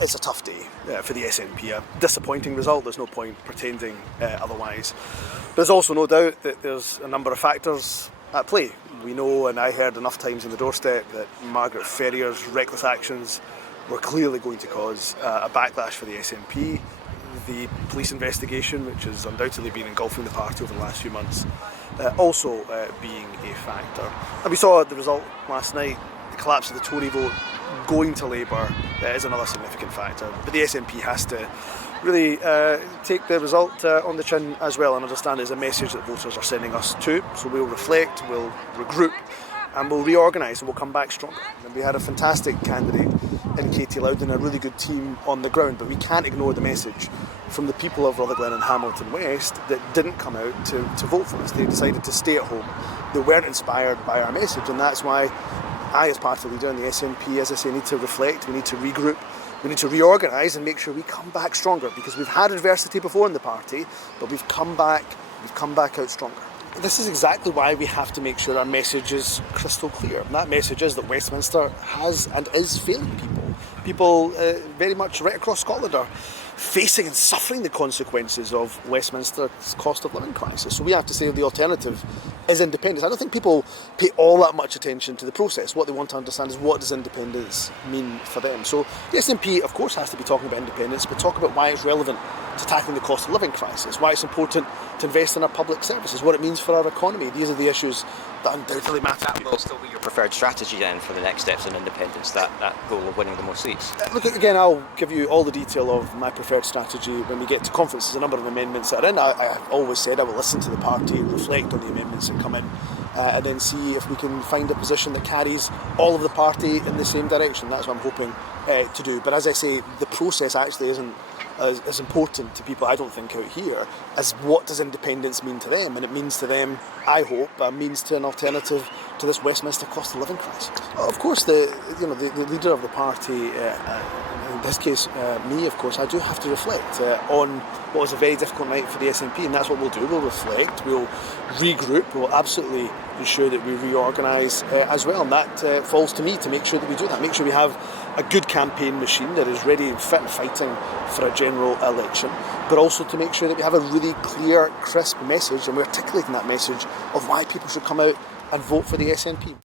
It's a tough day for the SNP, a disappointing result, there's no point pretending otherwise. But there's also no doubt that there's a number of factors at play. We know, and I heard enough times on the doorstep, that Margaret Ferrier's reckless actions were clearly going to cause a backlash for the SNP. The police investigation, which has undoubtedly been engulfing the party over the last few months, also being a factor. And we saw the result last night, the collapse of the Tory vote going to Labour is another significant factor. But the SNP has to really take the result on the chin as well, and understand it as a message that voters are sending us to. So we'll reflect, we'll regroup, and we'll reorganise, and we'll come back stronger. And we had a fantastic candidate in Katy Loudon, a really good team on the ground, but we can't ignore the message from the people of Rutherglen and Hamilton West that didn't come out to vote for us. They decided to stay at home. They weren't inspired by our message, and that's why I, as party leader, and the SNP, as I say, need to reflect, we need to regroup, we need to reorganise and make sure we come back stronger, because we've had adversity before in the party, but we've come back out stronger. This is exactly why we have to make sure our message is crystal clear. And that message is that Westminster has and is failing people. People very much right across Scotland are facing and suffering the consequences of Westminster's cost of living crisis. So we have to say the alternative is independence. I don't think people pay all that much attention to the process. What they want to understand is, what does independence mean for them? So the SNP, of course, has to be talking about independence, but talk about why it's relevant to tackling the cost of living crisis, why it's important to invest in our public services, what it means for our economy. These are the issues that undoubtedly matter. That will still be your preferred strategy then for the next steps in independence, that goal of winning the most seats? Look, again, I'll give you all the detail of my preferred strategy when we get to conference. There's a number of amendments that are in. I've always said I will listen to the party, reflect on the amendments that come in, and then see if we can find a position that carries all of the party in the same direction. That's what I'm hoping to do. But as I say, the process actually isn't as important to people, I don't think, out here, as what does independence mean to them. And it means to them, I hope, means to an alternative to this Westminster cost of living crisis. Of course, the leader of the party, in this case me, of course, I do have to reflect on what was a very difficult night for the SNP, and that's what we'll do. We'll reflect, we'll regroup, we'll absolutely ensure that we reorganise as well, and that falls to me to make sure that we do that, make sure we have a good campaign machine that is ready and fit and fighting for a general election, but also to make sure that we have a really clear, crisp message, and we're articulating that message of why people should come out and vote for the SNP.